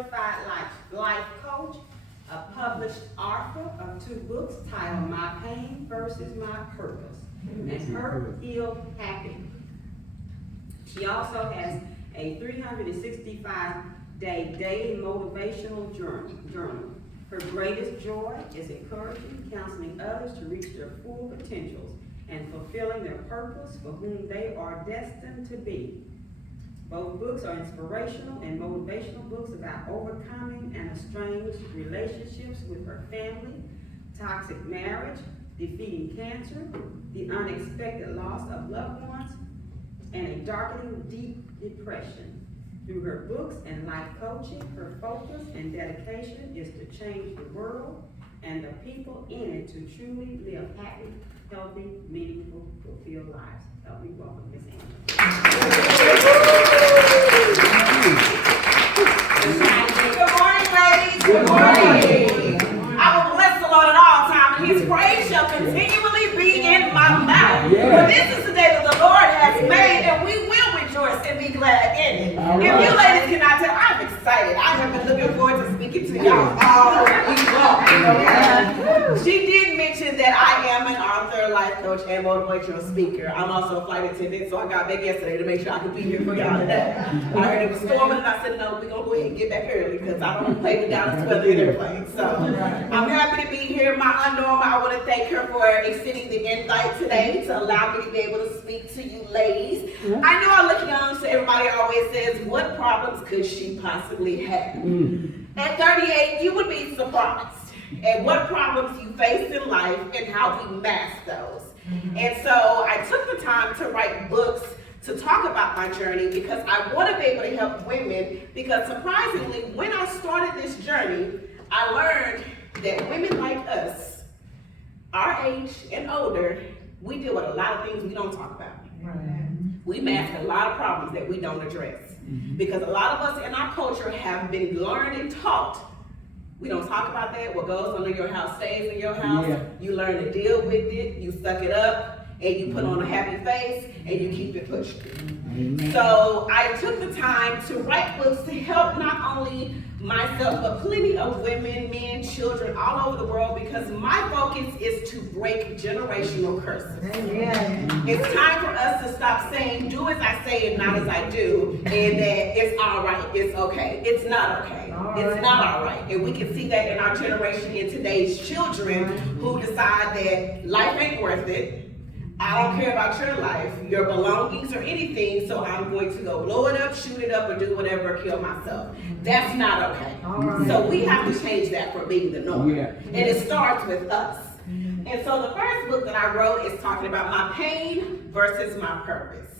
certified life coach, a published author of 2 books titled My Pain versus My Purpose, and Hurt, Healed, Happy. She also has a 365-day daily motivational journal. Her greatest joy is encouraging, counseling others to reach their full potentials and fulfilling their purpose for whom they are destined to be. Both books are inspirational and motivational books about overcoming and estranged relationships with her family, toxic marriage, defeating cancer, the unexpected loss of loved ones, and a darkening deep depression. Through her books and life coaching, her focus and dedication is to change the world and the people in it to truly live happy, healthy, meaningful, fulfilled lives. Help me welcome Miss Angela. Good morning, ladies. Good morning. I will bless the Lord at all times, and his praise shall continually be in my mouth. For this is the day that the Lord has made, and we will rejoice and be glad in it. If you ladies cannot tell, I'm excited. I have been looking forward to speaking to y'all all week long. She did mention that I am an author, life coach, and motivational speaker. I'm also a flight attendant, so I got back yesterday to make sure I could be here for y'all today. I heard it was storming, and I said, no, we're going to go ahead and get back early because I don't play with Dallas weather in airplanes. So I'm happy to be here. My Aunt Norma, I want to thank her for extending the invite today to allow me to be able to speak to you ladies. I know I look young, so everybody always says, what problems could she possibly have? At 38, you would be surprised at what problems you face in life and how we mask those. And so I took the time to write books to talk about my journey because I want to be able to help women, because surprisingly, when I started this journey, I learned that women like us, our age and older, we deal with a lot of things we don't talk about. We mask a lot of problems that we don't address. Because a lot of us in our culture have been learned and taught, we don't talk about that. What goes on in your house stays in your house. You learn to deal with it, you suck it up, and you put on a happy face, and you keep it pushing. So I took the time to write books to help not only myself, but plenty of women, men, children all over the world, because my focus is to break generational curses. It's time for us to stop saying, do as I say and not as I do, and that it's all right, it's okay. It's not okay. It's not all right. And we can see that in our generation, in today's children who decide that life ain't worth it. I don't care about your life, your belongings, or anything, so I'm going to go blow it up, shoot it up, or do whatever, or kill myself. That's not okay. So we have to change that for being the norm. And it starts with us. And so the first book that I wrote is talking about my pain versus my purpose.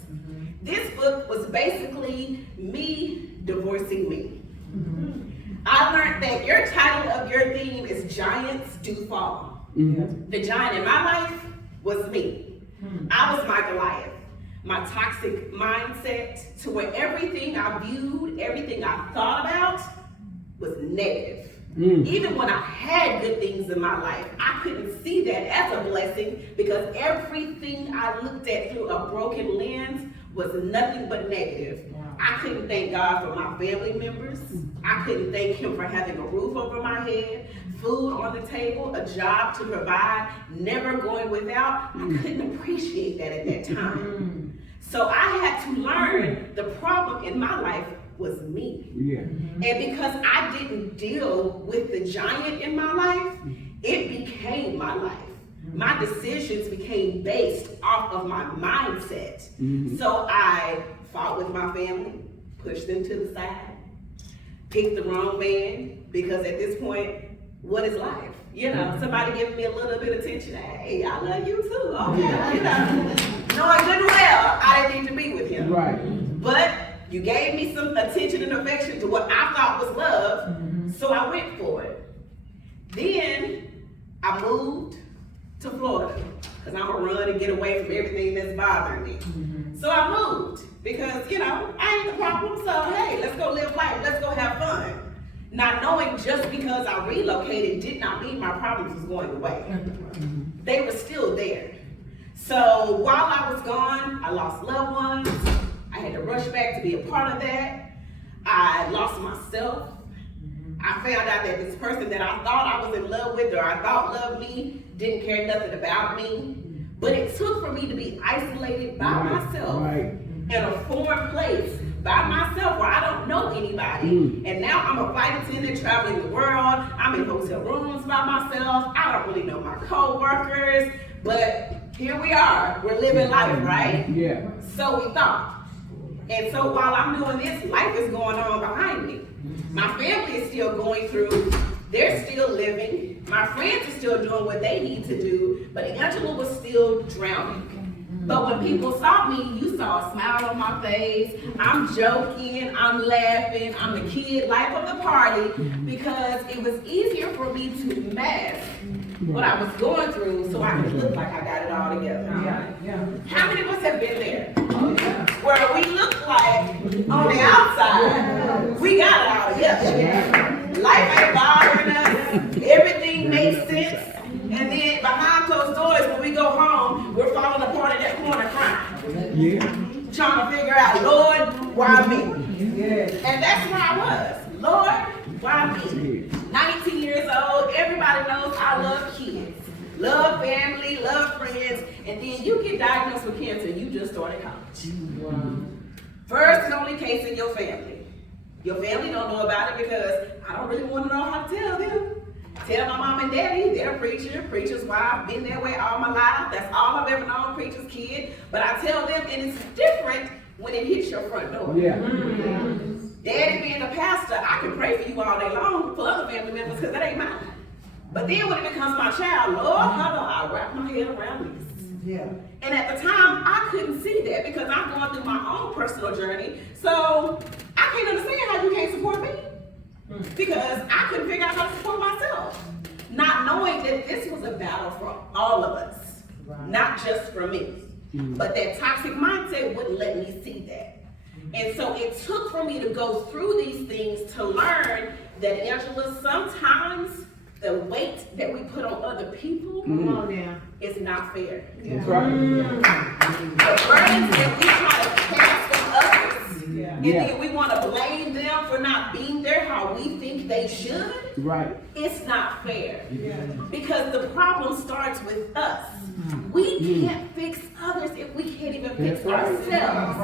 This book was basically me divorcing me. I learned that your title of your theme is Giants Do Fall. The giant in my life was me. I was my Goliath, my toxic mindset to where everything I viewed, everything I thought about was negative. Even when I had good things in my life, I couldn't see that as a blessing because everything I looked at through a broken lens was nothing but negative. I couldn't thank God for my family members. I couldn't thank him for having a roof over my head, food on the table, a job to provide, never going without. I couldn't appreciate that at that time. So I had to learn the problem in my life was me. And because I didn't deal with the giant in my life, it became my life. My decisions became based off of my mindset. So I fought with my family, pushed them to the side, picked the wrong man, because at this point, what is life? You know, somebody giving me a little bit of attention. Hey, I love you too. Okay, you know, knowing good and well, I didn't need to be with him. But you gave me some attention and affection to what I thought was love, so I went for it. Then I moved to Florida, because I'm gonna run and get away from everything that's bothering me. So I moved, because, you know, I ain't the problem, so hey, let's go live life, let's go have fun. Not knowing just because I relocated did not mean my problems was going away. They were still there. So while I was gone, I lost loved ones. I had to rush back to be a part of that. I lost myself. I found out that this person that I thought I was in love with or I thought loved me didn't care nothing about me. But it took for me to be isolated by myself in a foreign place by myself where I don't know anybody. And now I'm a flight attendant traveling the world. I'm in hotel rooms by myself. I don't really know my co-workers. But here we are. We're living life, right? Yeah. So we thought. And so while I'm doing this, life is going on behind me. My family is still going through. They're still living. My friends are still doing what they need to do. But Angela was still drowning. But when people saw me, you saw a smile on my face. I'm joking, I'm laughing, I'm the kid life of the party because it was easier for me to mask what I was going through so I could look like I got it all together. How many of us have been there? Where we look like on the outside, we got it all together. Life ain't bothering us, everything makes sense. And then behind closed doors, when we go home, we're falling apart in that corner crying. Trying to figure out, Lord, why me? And that's where I was. Lord, why me? 19 years old, everybody knows I love kids. Love family, love friends. And then you get diagnosed with cancer, you just started college. First and only case in your family. Your family don't know about it because I don't really want to know how to tell them. Tell my mom and daddy, they're preacher's wife, been that way all my life. That's all I've ever known, preacher's kid. But I tell them, and it's different when it hits your front door. Daddy being a pastor, I can pray for you all day long for other family members because that ain't mine. But then when it becomes my child, Lord, how do I wrap my head around this? And at the time, I couldn't see that because I'm going through my own personal journey. So I can't understand how you can't support me. Because I couldn't figure out how to support myself. Not knowing that this was a battle for all of us. Not just for me. But that toxic mindset wouldn't let me see that. And so it took for me to go through these things to learn that, Angela, sometimes the weight that we put on other people is not fair. That's right. The burdens that we try to cast on others, and then we want to blame them for not being there how we think they should. It's not fair. Because the problem starts with us. We can't fix others if we can't even fix ourselves.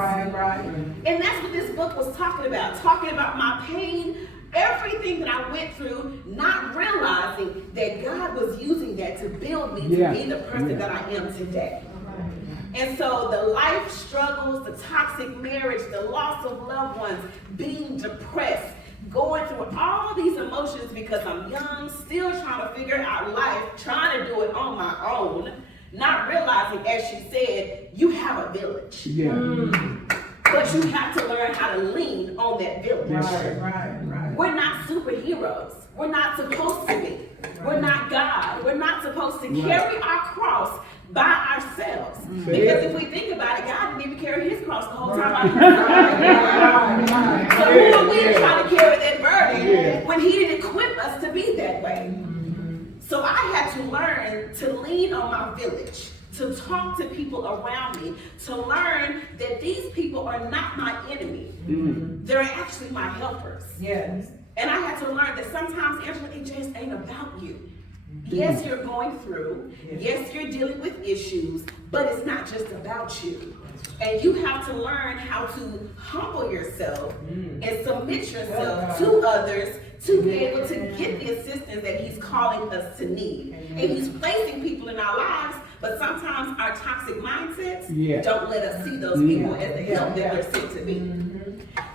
And that's what this book was talking about my pain, everything that I went through, not realizing that God was using that to build me to be the person that I am today. And so the life struggles, the toxic marriage, the loss of loved ones, being depressed, going through all these emotions because I'm young, still trying to figure out life, trying to do it on my own, not realizing, as she said, you have a village. But you have to learn how to lean on that village. We're not superheroes. We're not supposed to be. We're not God. We're not supposed to carry our cross by ourselves. Because if we think about it, God didn't even carry his cross the whole time. So who are we to try to carry that burden when he didn't equip us to be that way? So I had to learn to lean on my village, to talk to people around me, to learn that these people are not my enemy. They're actually my helpers. And I had to learn that sometimes, Angela, it just ain't about you. Yes, you're going through. Yes, you're dealing with issues, but it's not just about you. And you have to learn how to humble yourself and submit yourself to others to be able to get the assistance that he's calling us to need. And he's placing people in our lives, but sometimes our toxic mindsets don't let us see those people as the help that they're sent to be.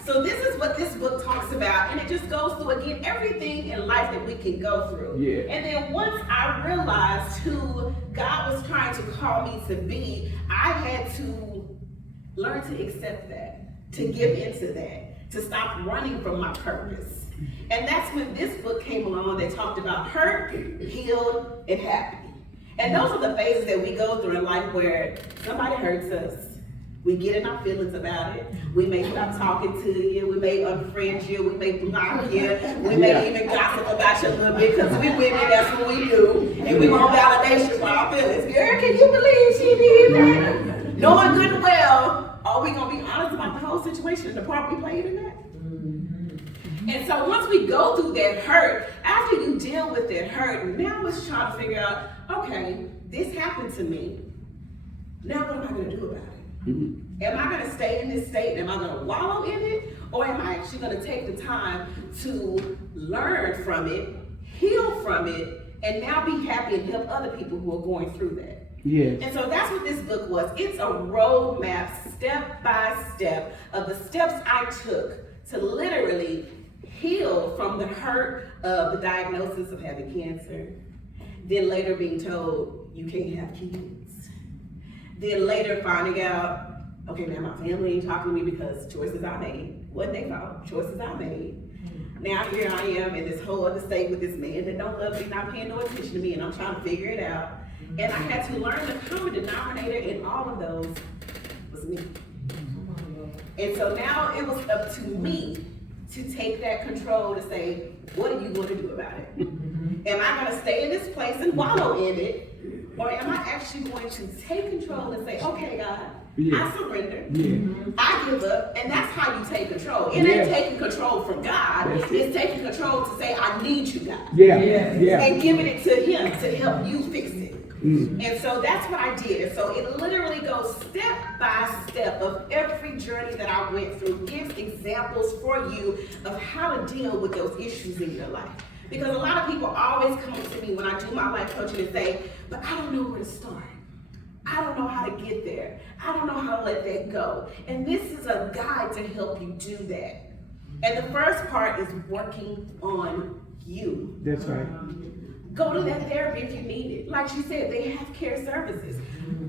So this is what this book talks about, and it just goes through, again, everything in life that we can go through. And then once I realized who God was trying to call me to be, I had to learn to accept that, to give into that, to stop running from my purpose. And that's when this book came along that talked about hurt, healed, and happy. And those are the phases that we go through in life where somebody hurts us. We get in our feelings about it. We may stop talking to you. We may unfriend you. We may block you. We may even gossip about you a little bit because we women, that's what we do. And we want validation for our feelings. Girl, can you believe she did that? Knowing good and well, are we going to be honest about the whole situation and the part we played in that? And so once we go through that hurt, after you deal with that hurt, now it's trying to figure out, okay, this happened to me. Now what am I going to do about it? Mm-hmm. Am I going to stay in this state? Am I going to wallow in it? Or am I actually going to take the time to learn from it, heal from it, and now be happy and help other people who are going through that? Yes. And so that's what this book was. It's a roadmap, step by step, of the steps I took to literally heal from the hurt of the diagnosis of having cancer, then later being told you can't have kids, then later finding out, okay, now my family ain't talking to me because choices I made, wasn't their fault, choices I made. Now here I am in this whole other state with this man that don't love me, not paying no attention to me, and I'm trying to figure it out. And I had to learn the common denominator in all of those was me. And so now it was up to me to take that control to say, what are you going to do about it? Am I going to stay in this place and wallow in it? Or am I actually going to take control and say, okay, God, I surrender, I give up, and that's how you take control. It ain't taking control from God, it's taking control to say, I need you, God. And giving it to Him to help you fix it. And so that's what I did. And so it literally goes step by step of every journey that I went through, gives examples for you of how to deal with those issues in your life. Because a lot of people always come to me when I do my life coaching and say, but I don't know where to start. I don't know how to get there. I don't know how to let that go. And this is a guide to help you do that. And the first part is working on you. That's right. Go to that therapy if you need it. Like she said, they have care services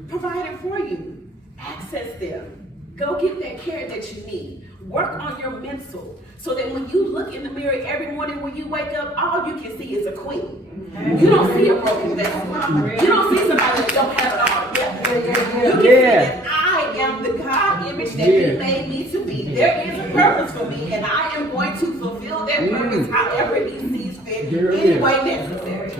provided for you. Access them. Go get that care that you need. Work on your mental so that when you look in the mirror every morning when you wake up, all you can see is a queen. You don't see a broken vessel. You don't see somebody that don't have it all together. You can see that I am the God image that He made me to be. There is a purpose for me, and I am going to fulfill that purpose however He sees fit, any way necessary.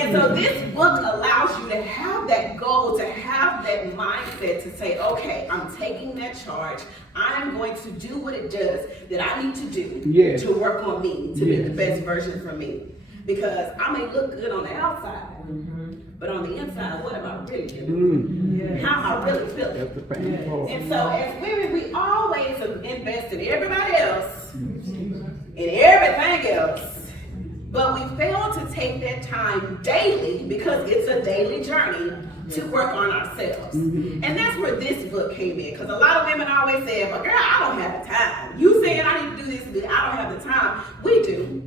And so this book allows you to have that goal, to have that mindset to say, okay, I'm taking that charge. I'm going to do what it does that I need to do to work on me, to be the best version for me. Because I may look good on the outside, but on the inside, what am I really doing? How am I really feeling? And so as women, we always invest in everybody else, in everything else, but we fail to take that time daily, because it's a daily journey, to work on ourselves. And that's where this book came in, because a lot of women always say, but girl, I don't have the time. You saying I need to do this, but I don't have the time. We do.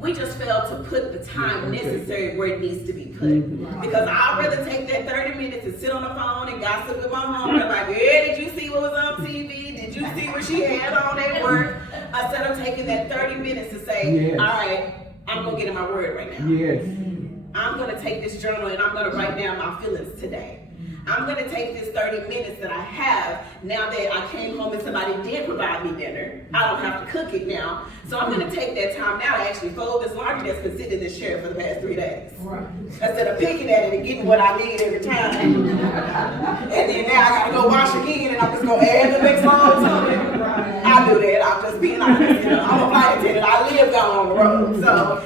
We just fail to put the time necessary where it needs to be put. Because I'd rather take that 30 minutes and sit on the phone and gossip with my mom. And like, did you see what was on TV? Did you see what she had on at work? Instead of taking that 30 minutes to say, all right, I'm going to get in my word right now. I'm going to take this journal and I'm going to write down my feelings today. I'm going to take this 30 minutes that I have now that I came home and somebody did provide me dinner. I don't have to cook it now. So I'm going to take that time now to actually fold this laundry that's been sitting in this chair for the past 3 days. Instead of picking at it and getting what I need every time. And then now I got to go wash again and I'm just going to add the next load to it. I do that. I'm just being honest. I'm a flight attendant. I live down on the road. So,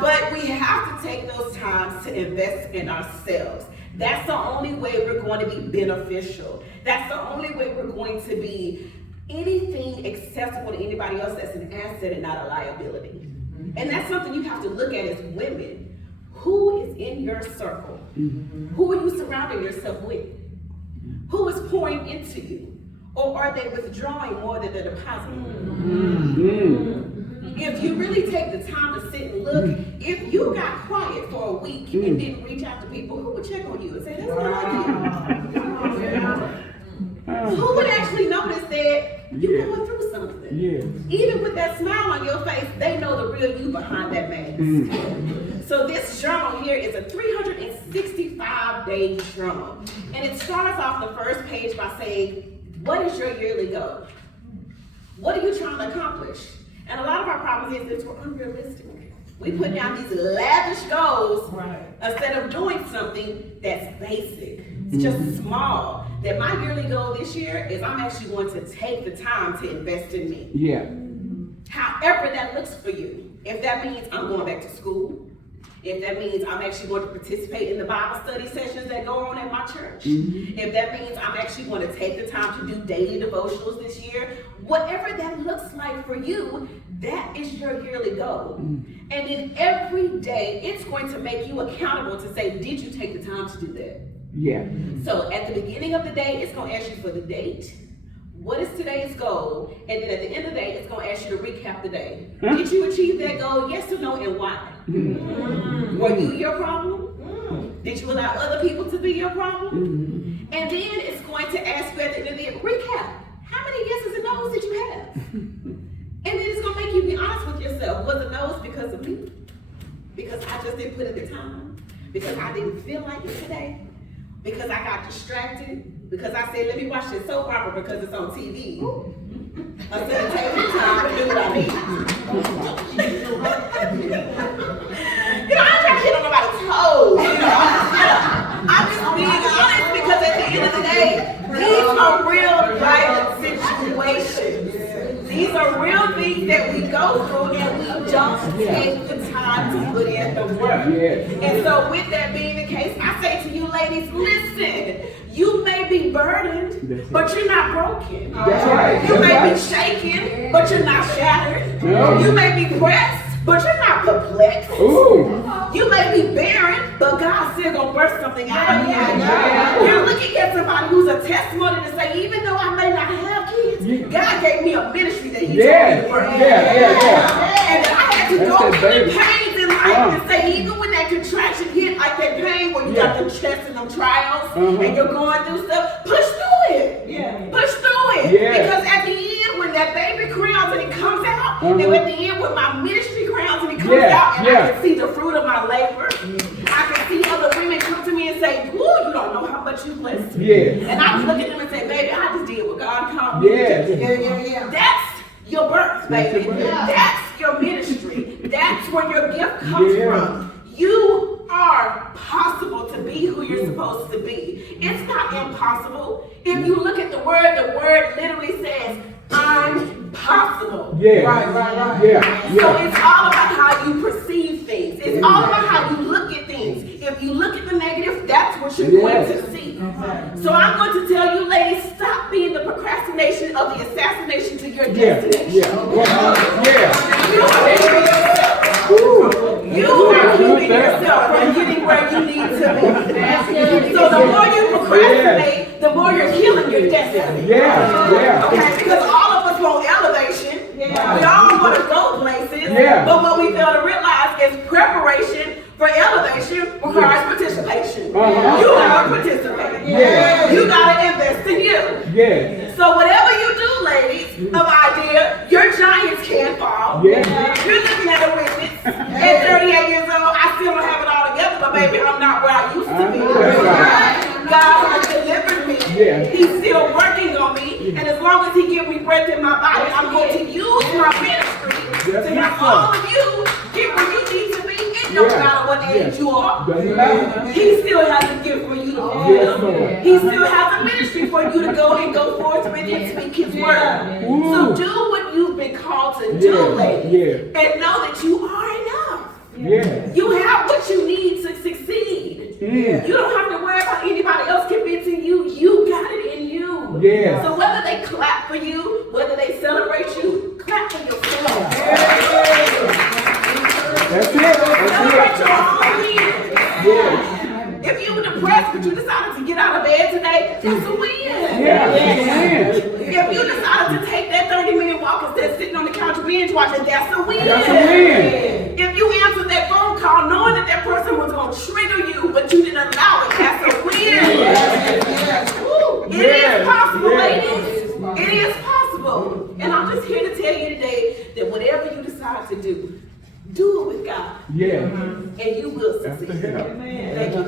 but we have to take those times to invest in ourselves. That's the only way we're going to be beneficial. That's the only way we're going to be anything accessible to anybody else that's an asset and not a liability. And that's something you have to look at as women. Who is in your circle? Who are you surrounding yourself with? Who is pouring into you? Or are they withdrawing more than they're depositing? If you really take the time to sit and look, if you got quiet for a week and didn't reach out to people, who would check on you and say, that's not like you? Who would actually notice that you're going through something? Even with that smile on your face, they know the real you behind that mask. So this journal here is a 365-day journal. And it starts off the first page by saying, what is your yearly goal? What are you trying to accomplish? And a lot of our problems is that we're unrealistic. We put down these lavish goals instead of doing something that's basic. It's just small. That my yearly goal this year is I'm actually going to take the time to invest in me. however that looks for you. If that means I'm going back to school, if that means I'm actually going to participate in the Bible study sessions that go on at my church, if that means I'm actually going to take the time to do daily devotionals this year, whatever that looks like for you, that is your yearly goal. And then every day, it's going to make you accountable to say, did you take the time to do that? Yeah. So at the beginning of the day, it's going to ask you for the date. What is today's goal? And then at the end of the day, it's going to ask you to recap the day. Did you achieve that goal? Yes or no, and why? Were you your problem? Did you allow other people to be your problem? And then it's going to ask you at the end of the day, recap. How many yeses and nos did you have? And then it's going to make you be honest with yourself. Was it no's because of me? Because I just didn't put in the time? Because I didn't feel like it today? Because I got distracted? Because I said, let me watch this soap opera because it's on TV. Instead of taking the time to do what I need. I'm trying to hit on nobody's toes. I'm just being honest because at the end of the day, these are real life situations. These are real things that we go through and we don't take the time to put in the work. And so with that being the case, I say to you ladies, listen, you may be burdened, but you're not broken. That's right. You may be shaken, but you're not shattered. You may be pressed, but you're not perplexed. You may be barren, but God's still gonna birth something out of you. You're looking at somebody who's a testimony to say, even though I may not have kids, God gave me a ministry that He told me to work. And I had to go through the pains in life to say, even when that contraction hit, like that pain where you got them chest and them trials, and you're going through stuff, push through it. Push through it. Because at the end, when that baby crowns and it comes out, and at the end when my ministry crowns and it comes out, and I can see the fruit of my labor, I can see other women come to me and say, "Ooh, you don't know how much you blessed me." And I look at them and say, "Baby, I just did what God called me to do." That's your birth, baby. That's your ministry. That's where your gift comes from. You are possible to be who you're supposed to be. It's not impossible. If you look at the word literally says, I'm possible. So it's all about how you perceive things. It's all about how you look at things. If you look at the negative, that's what you're going to see. So I'm going to tell you, ladies, stop being the procrastination of the assassination to your destination. You are keeping yourself from getting where you need to be. So the more you procrastinate, the more you're killing your destiny. Okay? Because all of us want elevation. We all want to go places. But what we fail to realize is preparation for elevation requires participation. You gotta participate. You gotta invest in you. So whatever you do, ladies, of idea, your giants can fall. You're looking at a witness. At 38 years old, I still don't have it all together, but baby, I'm not where I used to be. God has delivered me. He's still working on me. And as long as He gives me breath in my body, I'm going to use my ministry to help all of you get where you need to be. It don't matter what age you are. He still has a gift for you to fulfill. He still has a ministry for you to go forth with and speak His word. So do what you've been called to do, ladies. And know that you are enough. You have what you need to succeed. You don't have to worry about anybody else convincing you. You got it in you. So whether they clap for you, whether they celebrate you, clap for yourself. Celebrate your own win. If you were depressed but you decided to get out of bed today, that's a win. If you decided to take that 30-minute walk instead of sitting on the couch binge watching, that's a win. If you answered that phone call knowing that that person was going to trigger you, but you didn't allow it, that's a win. It is possible, ladies. It is possible. And I'm just here to tell you today that whatever you decide to do it with God. And you will succeed. Thank you.